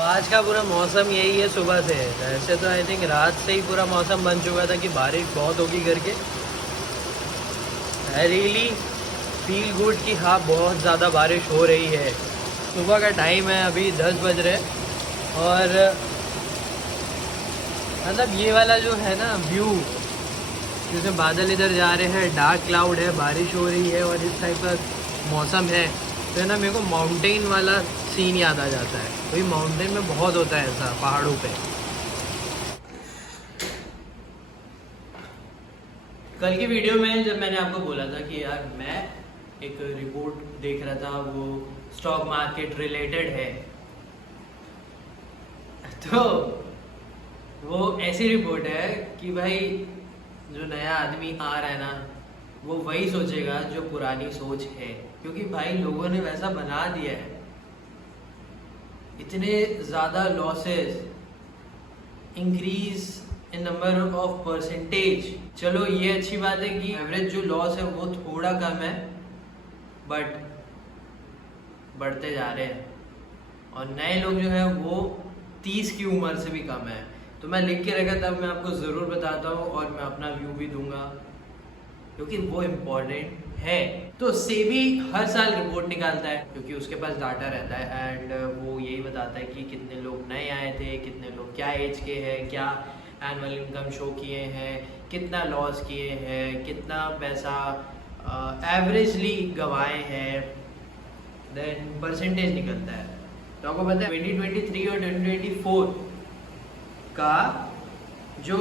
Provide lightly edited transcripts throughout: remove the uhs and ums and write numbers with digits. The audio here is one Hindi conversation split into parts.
आज का पूरा मौसम यही है सुबह से। वैसे तो आई थिंक रात से ही पूरा मौसम बन चुका था कि बारिश बहुत होगी करके। आई रियली फील गुड कि हाँ बहुत ज़्यादा बारिश हो रही है। सुबह का टाइम है, अभी 10 बज रहे और मतलब ये वाला जो है ना व्यू, जैसे बादल इधर जा रहे हैं, डार्क क्लाउड है, बारिश हो रही है और इस टाइप का मौसम है तो है ना, मेरे को माउंटेन वाला सीन याद आ जाता है। वही माउंटेन में बहुत होता है ऐसा, पहाड़ों पे। कल की वीडियो में जब मैंने आपको बोला था कि यार मैं एक रिपोर्ट देख रहा था, वो स्टॉक मार्केट रिलेटेड है, तो वो ऐसी रिपोर्ट है कि भाई जो नया आदमी आ रहा है ना, वो वही सोचेगा जो पुरानी सोच है, क्योंकि भाई लोगों ने वैसा बना दिया है। इतने ज़्यादा losses, increase in number of percentage. चलो ये अच्छी बात है कि एवरेज जो लॉस है वो थोड़ा कम है, बट बढ़ते जा रहे हैं और नए लोग जो है वो 30 की उम्र से भी कम है। तो मैं लिख के रखा था, मैं आपको ज़रूर बताता हूँ और मैं अपना व्यू भी दूंगा क्योंकि वो इम्पोर्टेंट है। तो सेबी हर साल रिपोर्ट निकालता है क्योंकि उसके पास डाटा रहता है एंड वो यही बताता है कि कितने लोग नए आए थे, कितने लोग क्या एज के हैं, क्या एनुअल इनकम शो किए हैं, कितना लॉस किए हैं, कितना पैसा एवरेजली गंवाए हैं, देन परसेंटेज निकलता है। तो आपको पता है 2023 और 2024 का जो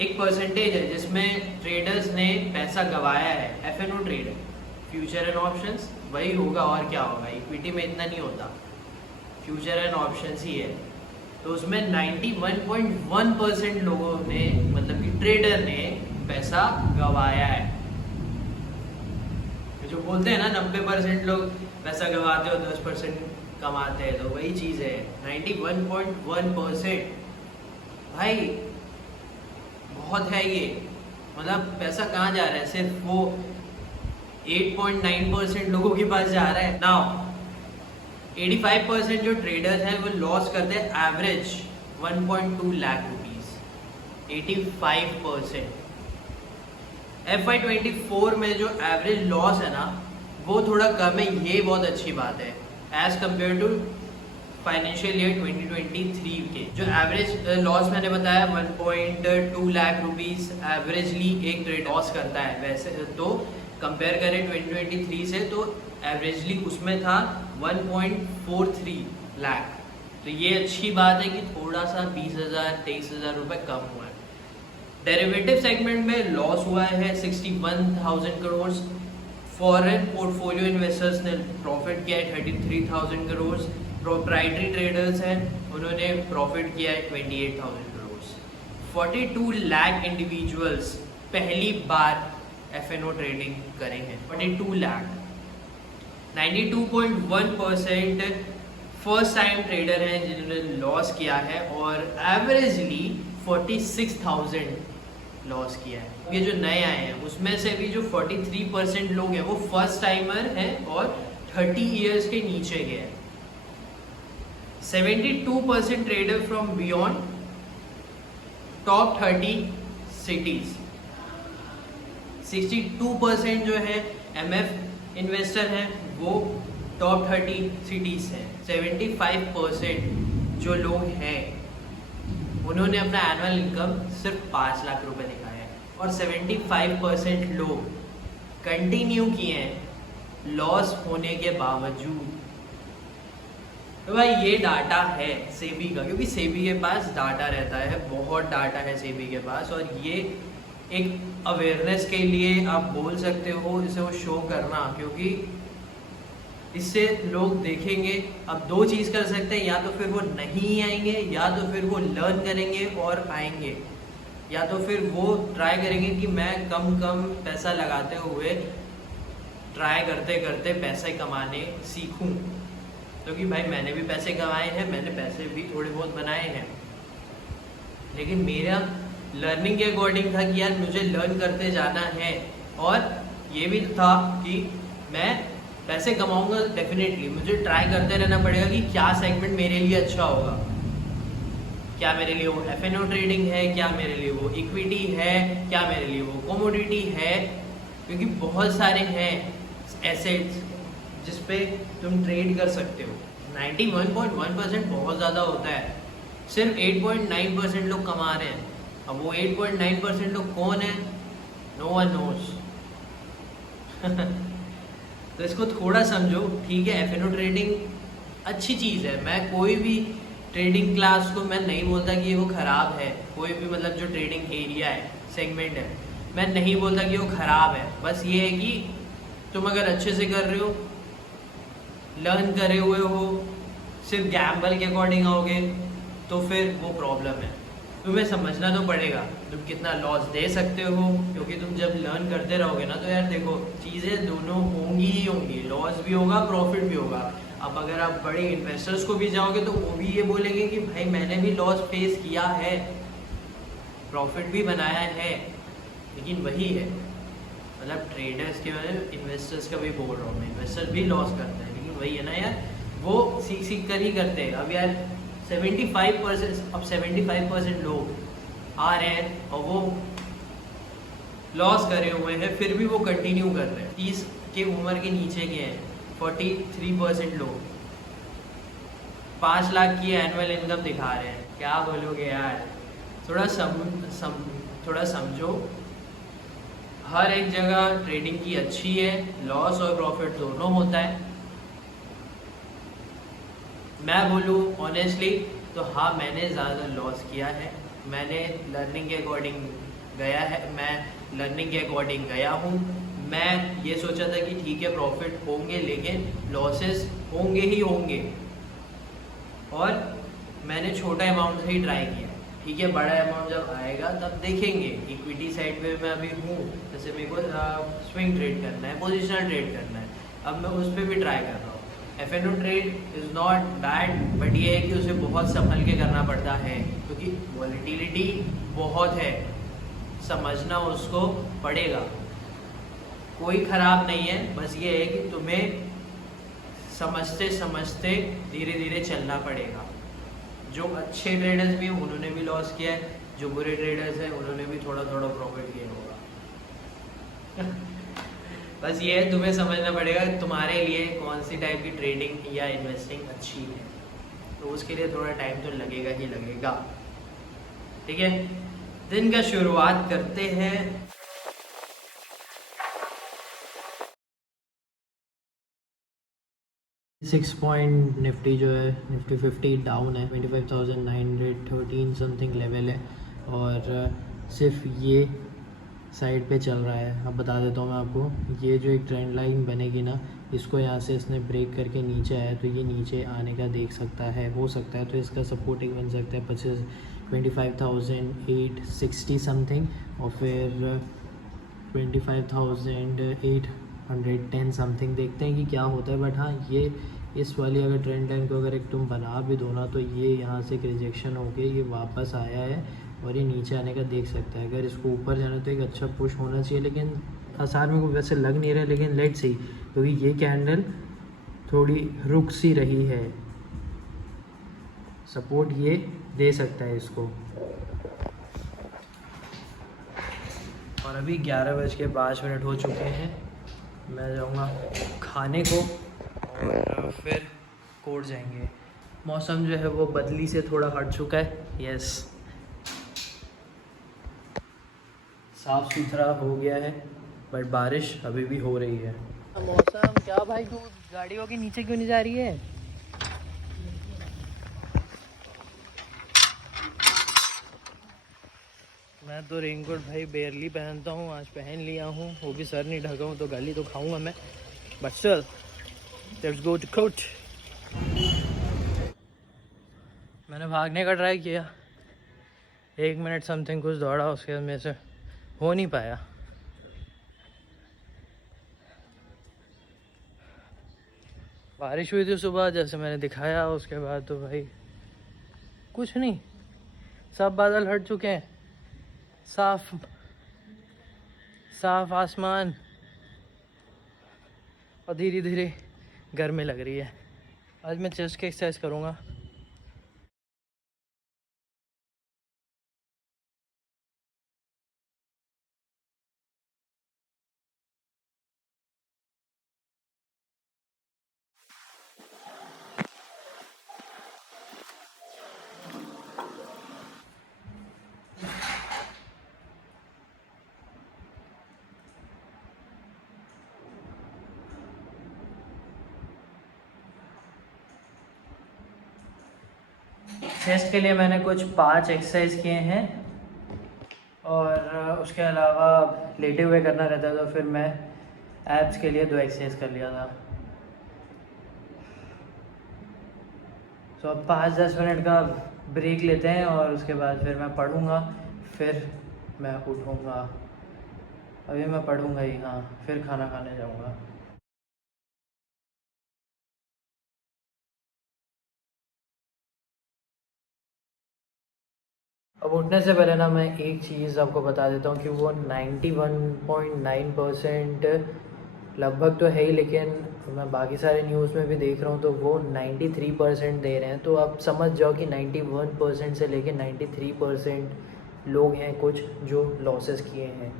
एक परसेंटेज है जिसमें ट्रेडर्स ने पैसा गंवाया है, एफएनओ ट्रेड है, फ्यूचर एंड ऑप्शंस, वही होगा और क्या होगा। इक्विटी में इतना नहीं होता, फ्यूचर एंड ऑप्शंस ही है। तो उसमें 91.1% लोगों ने, मतलब कि ट्रेडर ने पैसा गंवाया है। जो बोलते हैं ना 90% लोग पैसा गंवाते हो, 10% कमाते हैं, तो वही चीज़ है। 91.1% भाई बहुत है ये। मतलब पैसा कहाँ जा रहा है? सिर्फ वो 8.9% लोगों के पास जा रहा है। नाउ 85% जो ट्रेडर्स हैं वो लॉस करते हैं एवरेज 1.2 लाख रुपीस। 85%। FY24 में जो एवरेज लॉस है ना वो थोड़ा कम है, ये बहुत अच्छी बात है as compare to financial year 2023 के। जो एवरेज लॉस मैंने बताया 1.2 लाख रुपीस एवरेजली एक ट्रेड लॉस करता है। वैसे तो कंपेयर करें 2023 से तो एवरेजली उसमें था 1.43 लाख। तो ये अच्छी बात है कि थोड़ा सा 20,000-23,000 रुपये कम हुआ है। डेरिवेटिव सेगमेंट में लॉस हुआ है 61,000 करोड़। फॉरेन पोर्टफोलियो इन्वेस्टर्स ने प्रॉफिट किया है 33,000 करोड़। प्रोप्राइटरी ट्रेडर्स हैं, उन्होंने प्रॉफिट किया है 28,000 करोड़। 42 लाख इंडिविजुअल्स पहली बार एफएनओ ट्रेडिंग करे हैं। 42 लाख। 92.1% फर्स्ट टाइम ट्रेडर हैं जिन्होंने लॉस किया है और एवरेजली 46,000 लॉस किया है। ये जो नए आए हैं उसमें से भी जो 43% लोग हैं वो फर्स्ट टाइमर हैं और 30 ईयर्स के नीचे के हैं। 72% trader from beyond top 30 cities. 62% जो है एमएफ इन्वेस्टर हैं वो टॉप 30 सिटीज हैं। 75% जो लोग हैं उन्होंने अपना एनुअल इनकम सिर्फ 5 लाख रुपए दिखाया है और 75% लोग कंटिन्यू किए हैं लॉस होने के बावजूद। तो भाई ये डाटा है सेबी का, क्योंकि सेबी के पास डाटा रहता है, बहुत डाटा है सेबी के पास। और ये एक अवेयरनेस के लिए आप बोल सकते हो इसे वो शो करना, क्योंकि इससे लोग देखेंगे। अब दो चीज़ कर सकते हैं, या तो फिर वो नहीं आएंगे या तो फिर वो लर्न करेंगे और आएंगे, या तो फिर वो ट्राई करेंगे कि मैं कम पैसा लगाते हुए ट्राई करते करते पैसे कमाने सीखूं। क्योंकि भाई मैंने भी पैसे कमाए हैं, मैंने पैसे भी थोड़े बहुत बनाए हैं, लेकिन मेरा लर्निंग के अकॉर्डिंग था कि यार मुझे लर्न करते जाना है। और ये भी था कि मैं पैसे कमाऊंगा डेफिनेटली, मुझे ट्राई करते रहना पड़ेगा कि क्या सेगमेंट मेरे लिए अच्छा होगा। क्या मेरे लिए वो एफ ट्रेडिंग है, क्या मेरे लिए वो इक्विटी है, क्या मेरे लिए वो कमोडिटी है, क्योंकि बहुत सारे हैं एसेट्स जिस पे तुम ट्रेड कर सकते हो। 91.1% बहुत ज़्यादा होता है, सिर्फ 8.9% लोग कमा रहे हैं। अब वो 8.9% लोग कौन है? No one knows. तो इसको थोड़ा समझो, ठीक है। एफ ट्रेडिंग अच्छी चीज़ है, मैं कोई भी ट्रेडिंग क्लास को मैं नहीं बोलता कि वो ख़राब है, कोई भी मतलब जो ट्रेडिंग एरिया है, सेगमेंट है, मैं नहीं बोलता कि वो ख़राब है। बस ये है कि तुम अगर अच्छे से कर रहे हो, लर्न करे हुए हो, सिर्फ गैम्बल के अकॉर्डिंग आओगे तो फिर वो प्रॉब्लम है। तुम्हें समझना तो पड़ेगा तुम कितना लॉस दे सकते हो, क्योंकि तुम जब लर्न करते रहोगे ना तो यार देखो चीज़ें दोनों होंगी ही होंगी, लॉस भी होगा प्रॉफिट भी होगा। अब अगर आप बड़े इन्वेस्टर्स को भी जाओगे तो वो भी ये बोलेंगे कि भाई मैंने भी लॉस फेस किया है, प्रॉफिट भी बनाया है, लेकिन वही है मतलब ट्रेडर्स के मतलब इन्वेस्टर्स का भी बोल रहा हूँ मैं, इन्वेस्टर्स भी लॉस करते हैं, लेकिन वही है ना यार, वो सीख सीख कर ही करते हैं। अब यार 75%, अब 75% लोग आ रहे हैं और वो लॉस करे हुए हैं, फिर भी वो कंटिन्यू कर रहे हैं। 30 के उम्र के नीचे के हैं 43% लोग, 5 लाख की एनुअल इनकम दिखा रहे हैं। क्या बोलोगे यार, थोड़ा थोड़ा समझो। हर एक जगह ट्रेडिंग की अच्छी है, लॉस और प्रॉफिट दोनों होता है। मैं बोलूँ ऑनेस्टली तो हाँ, मैंने ज़्यादा लॉस किया है, मैंने लर्निंग के अकॉर्डिंग गया है, मैं लर्निंग के अकॉर्डिंग गया हूँ। मैं ये सोचा था कि ठीक है प्रॉफिट होंगे, लेकिन लॉसेस होंगे ही होंगे, और मैंने छोटा अमाउंट से ही ट्राई किया। ठीक है, बड़ा अमाउंट जब आएगा तब देखेंगे। इक्विटी साइड पे मैं अभी हूँ, जैसे मेरे को स्विंग ट्रेड करना है, पोजिशनल ट्रेड करना है, अब मैं उस पर भी ट्राई कर रहा हूँ। F trade is not bad, but ये है कि उसे बहुत संभल के करना पड़ता है, क्योंकि वॉलीटिलिटी बहुत है, समझना उसको पड़ेगा। कोई ख़राब नहीं है, बस ये है कि तुम्हें समझते समझते धीरे धीरे चलना पड़ेगा। जो अच्छे ट्रेडर्स भी हैं उन्होंने भी लॉस किया है, जो बुरे ट्रेडर्स हैं उन्होंने भी थोड़ा थोड़ा प्रॉफिट किया होगा। बस ये है, तुम्हें समझना पड़ेगा तुम्हारे लिए कौन सी टाइप की ट्रेडिंग या इन्वेस्टिंग अच्छी है, तो उसके लिए थोड़ा टाइम तो लगेगा ही लगेगा। ठीक है, दिन का शुरुआत करते हैं। 6 पॉइंट निफ्टी जो है, निफ्टी 50 डाउन है, 25,913 समथिंग लेवल है, और सिर्फ ये साइड पे चल रहा है। अब बता देता हूँ मैं आपको, ये जो एक ट्रेंड लाइन बनेगी ना, इसको यहाँ से इसने ब्रेक करके नीचे आया तो ये नीचे आने का देख सकता है, हो सकता है, तो इसका सपोर्ट एक बन सकता है 25,860 समथिंग, और फिर 25,810 समथिंग। देखते हैं कि क्या होता है। बट हाँ, ये इस वाली अगर ट्रेंड लाइन को अगर एक तुम बना भी दो ना, तो ये यहाँ से एक रिजेक्शन हो के ये वापस आया है और ये नीचे आने का देख सकता है। अगर इसको ऊपर जाना तो एक अच्छा पुश होना चाहिए, लेकिन आसार में कोई वैसे लग नहीं रहा, लेकिन लेट सी, क्योंकि ये कैंडल थोड़ी रुक सी रही है, सपोर्ट ये दे सकता है इसको। और अभी 11:05 हो चुके हैं, मैं जाऊँगा खाने को और फिर कोर्ट जाएंगे। मौसम जो है वो बदली से थोड़ा हट चुका है, यस, साफ़ सुथरा हो गया है, बट बारिश अभी भी हो रही है। मौसम क्या भाई, तू गाड़ियों के नीचे क्यों नहीं जा रही है? मैं तो रेनकोट भाई बेयरली पहनता हूँ, आज पहन लिया हूँ, वो भी सर नहीं ढका हूँ तो गाली तो खाऊंगा मैं, but still let's go to court. मैंने भागने का ट्राई किया, 1 मिनट समथिंग कुछ दौड़ा, उसके बाद मेरे से हो नहीं पाया। बारिश हुई थी सुबह जैसे मैंने दिखाया, उसके बाद तो भाई कुछ नहीं, सब बादल हट चुके हैं, साफ साफ आसमान, और धीरे धीरे गर्मी लग रही है। आज मैं चेस्ट की एक्सरसाइज करूँगा। चेस्ट के लिए मैंने कुछ 5 एक्सरसाइज किए हैं और उसके अलावा लेटे हुए करना रहता था, फिर मैं एब्स के लिए 2 एक्सरसाइज कर लिया था। तो अब 5-10 मिनट का ब्रेक लेते हैं और उसके बाद फिर मैं पढ़ूँगा, फिर मैं उठूँगा। अभी मैं पढ़ूँगा ही, हाँ, फिर खाना खाने जाऊँगा। अब उठने से पहले ना मैं एक चीज़ आपको बता देता हूँ कि वो 91.9% लगभग तो है ही, लेकिन मैं बाकी सारे न्यूज़ में भी देख रहा हूँ तो वो 93% दे रहे हैं। तो आप समझ जाओ कि 91% से लेके 93% लोग हैं कुछ जो लॉसेस किए हैं।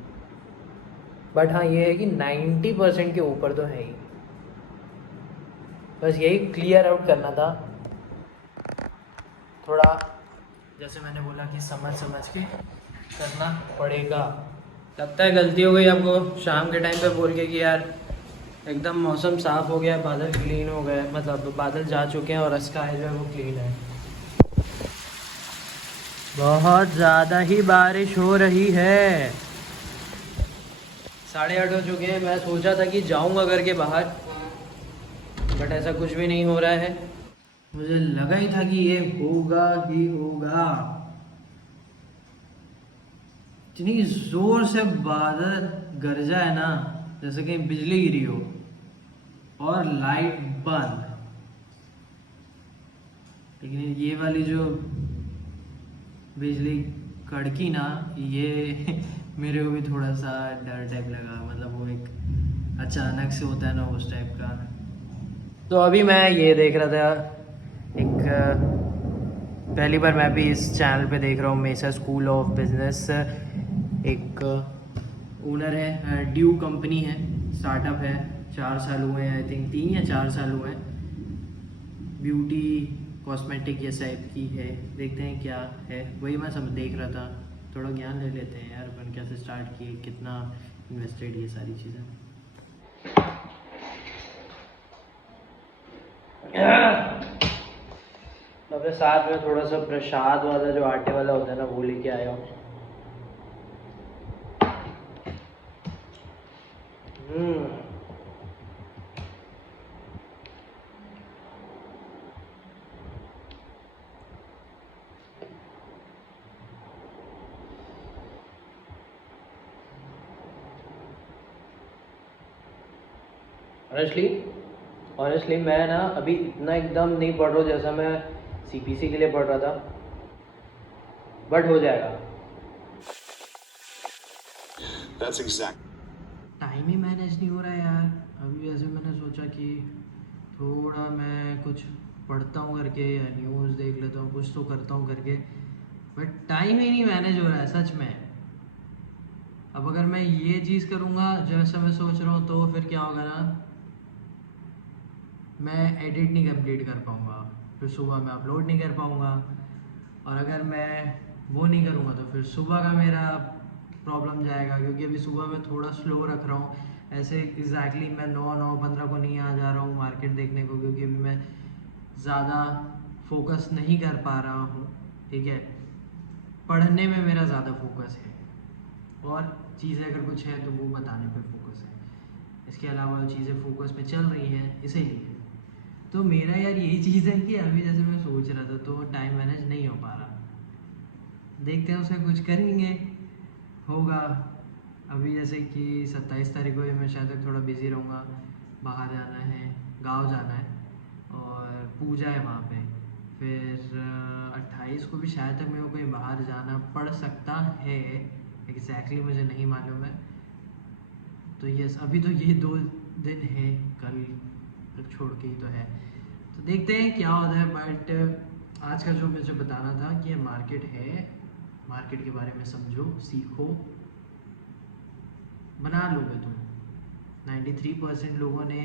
बट हाँ, ये है कि 90% के ऊपर तो है ही। बस यही क्लियर आउट करना था थोड़ा, जैसे मैंने बोला कि समझ समझ के करना पड़ेगा। लगता है गलती हो गई आपको शाम के टाइम पे बोल के कि यार एकदम मौसम साफ़ हो गया, बादल क्लीन हो गए, मतलब बादल जा चुके हैं और स्काई जो है वो क्लीन है। बहुत ज़्यादा ही बारिश हो रही है। 8:30 हो चुके हैं। मैं सोचा था कि जाऊंगा करके बाहर, बट ऐसा कुछ भी नहीं हो रहा है। मुझे लगा ही था कि ये होगा ही होगा। इतनी जोर से बादल गरजा है ना, जैसे कहीं बिजली गिरी हो, और लाइट बंद। लेकिन ये वाली जो बिजली कड़की ना, ये मेरे को भी थोड़ा सा डर टाइप लगा। मतलब वो एक अचानक से होता है ना, उस टाइप का। तो अभी मैं ये देख रहा था, एक पहली बार मैं भी इस चैनल पे देख रहा हूँ, मेसा स्कूल ऑफ बिजनेस। एक ओनर है, ड्यू कंपनी है, स्टार्टअप है, 4 साल हुए हैं आई थिंक, 3 या 4 साल हुए हैं। ब्यूटी कॉस्मेटिक ये टाइप की है, देखते हैं क्या है। वही मैं सब देख रहा था, थोड़ा ज्ञान ले लेते हैं यार, अपन कैसे स्टार्ट किए, कितना इन्वेस्टेड, ये सारी चीज़ें। अपने साथ में थोड़ा सा प्रसाद वाला जो आटे वाला होता है ना, वो लेके आया हूँ। ऑनेस्टली ऑनेस्टली मैं ना अभी इतना एकदम नहीं पढ़ रहा हूँ जैसा मैं सीपीसी के लिए पढ़ रहा था, बट हो जाएगा। That's exact. Time he manage नहीं हो रहा है यार। अभी वैसे मैंने सोचा कि थोड़ा मैं कुछ पढ़ता हूँ करके, या न्यूज़ देख लेता हूँ, कुछ तो करता हूँ करके, बट टाइम ही नहीं मैनेज हो रहा है सच में। अब अगर मैं ये चीज़ करूँगा जैसा मैं सोच रहा हूँ, तो फिर क्या होगा ना, मैं एडिट नहीं कंप्लीट कर पाऊँगा, फिर सुबह मैं अपलोड नहीं कर पाऊँगा। और अगर मैं वो नहीं करूँगा तो फिर सुबह का मेरा प्रॉब्लम जाएगा, क्योंकि अभी सुबह मैं थोड़ा स्लो रख रहा हूँ। ऐसे एग्जैक्टली मैं 9-9:15 को नहीं आ जा रहा हूँ मार्केट देखने को, क्योंकि अभी मैं ज़्यादा फोकस नहीं कर पा रहा हूँ। ठीक है, पढ़ने में मेरा ज़्यादा फोकस है, और चीज़ें अगर कुछ है तो वो बताने पे फोकस है। इसके अलावा चीज़ें फोकस पे चल रही हैं, इसीलिए। तो मेरा यार यही चीज़ है कि अभी जैसे मैं सोच रहा था तो टाइम मैनेज नहीं हो पा रहा। देखते हैं, उसका कुछ करेंगे, होगा। अभी जैसे कि 27 तारीख को मैं शायद तक थोड़ा बिज़ी रहूँगा, बाहर जाना है, गांव जाना है, और पूजा है वहाँ पे। फिर 28 को भी शायद तक मेरे को कहीं बाहर जाना पड़ सकता है, एग्जैक्टली मुझे नहीं मालूम है। तो यस, अभी तो ये 2 दिन है, कल छोड़ के ही तो है, तो देखते हैं क्या होता है। बट आज का जो मुझे बताना था कि ये मार्केट है, मार्केट के बारे में समझो, सीखो, बना लोगे तुम। 93% लोगों ने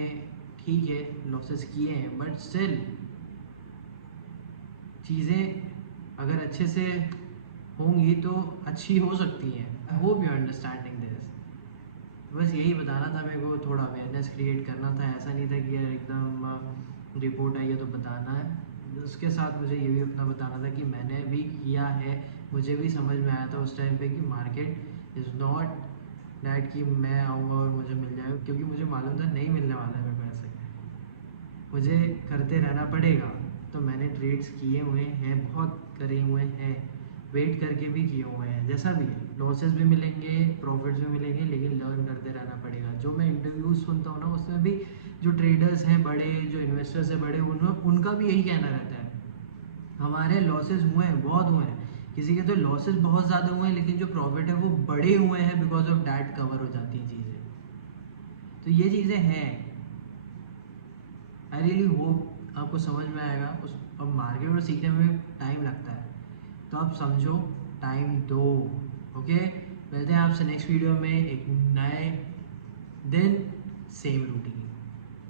ठीक है लॉसेस किए हैं, बट स्टिल चीज़ें अगर अच्छे से होंगी तो अच्छी हो सकती हैं। I hope you understanding this. बस यही बताना था मेरे को, थोड़ा अवेयरनेस क्रिएट करना था। ऐसा नहीं था कि यार एकदम रिपोर्ट आई है तो बताना है। उसके साथ मुझे ये भी अपना बताना था कि मैंने भी किया है, मुझे भी समझ में आया था उस टाइम पे कि मार्केट इज़ नॉट दैट कि मैं आऊँगा और मुझे मिल जाएगा, क्योंकि मुझे मालूम था नहीं मिलने वाला है मेरे को ऐसे, मुझे करते रहना पड़ेगा। तो मैंने ट्रेड्स किए हुए हैं, बहुत करे हुए हैं, वेट करके भी किए हुए हैं। जैसा भी है, लॉसेस भी मिलेंगे, प्रॉफिट्स भी मिलेंगे, लेकिन लर्न करते रहना पड़ेगा। जो मैं इंटरव्यूज़ सुनता हूँ ना, उसमें भी जो ट्रेडर्स हैं बड़े, जो इन्वेस्टर्स हैं बड़े, उनका भी यही कहना रहता है, हमारे लॉसेस हुए हैं, बहुत हुए हैं। किसी के तो लॉसेस बहुत ज़्यादा हुए हैं, लेकिन जो प्रॉफिट है वो बड़े हुए हैं, बिकॉज ऑफ डैट कवर हो जाती हैं चीज़ें। तो ये चीज़ें हैं। आई रियली होप आपको समझ में आएगा। उस अब मार्केट में सीखने में भी टाइम लगता है, तो आप समझो, टाइम दो। ओके, मिलते हैं आपसे नेक्स्ट वीडियो में एक नए दिन, same routine.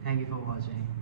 Thank you for watching.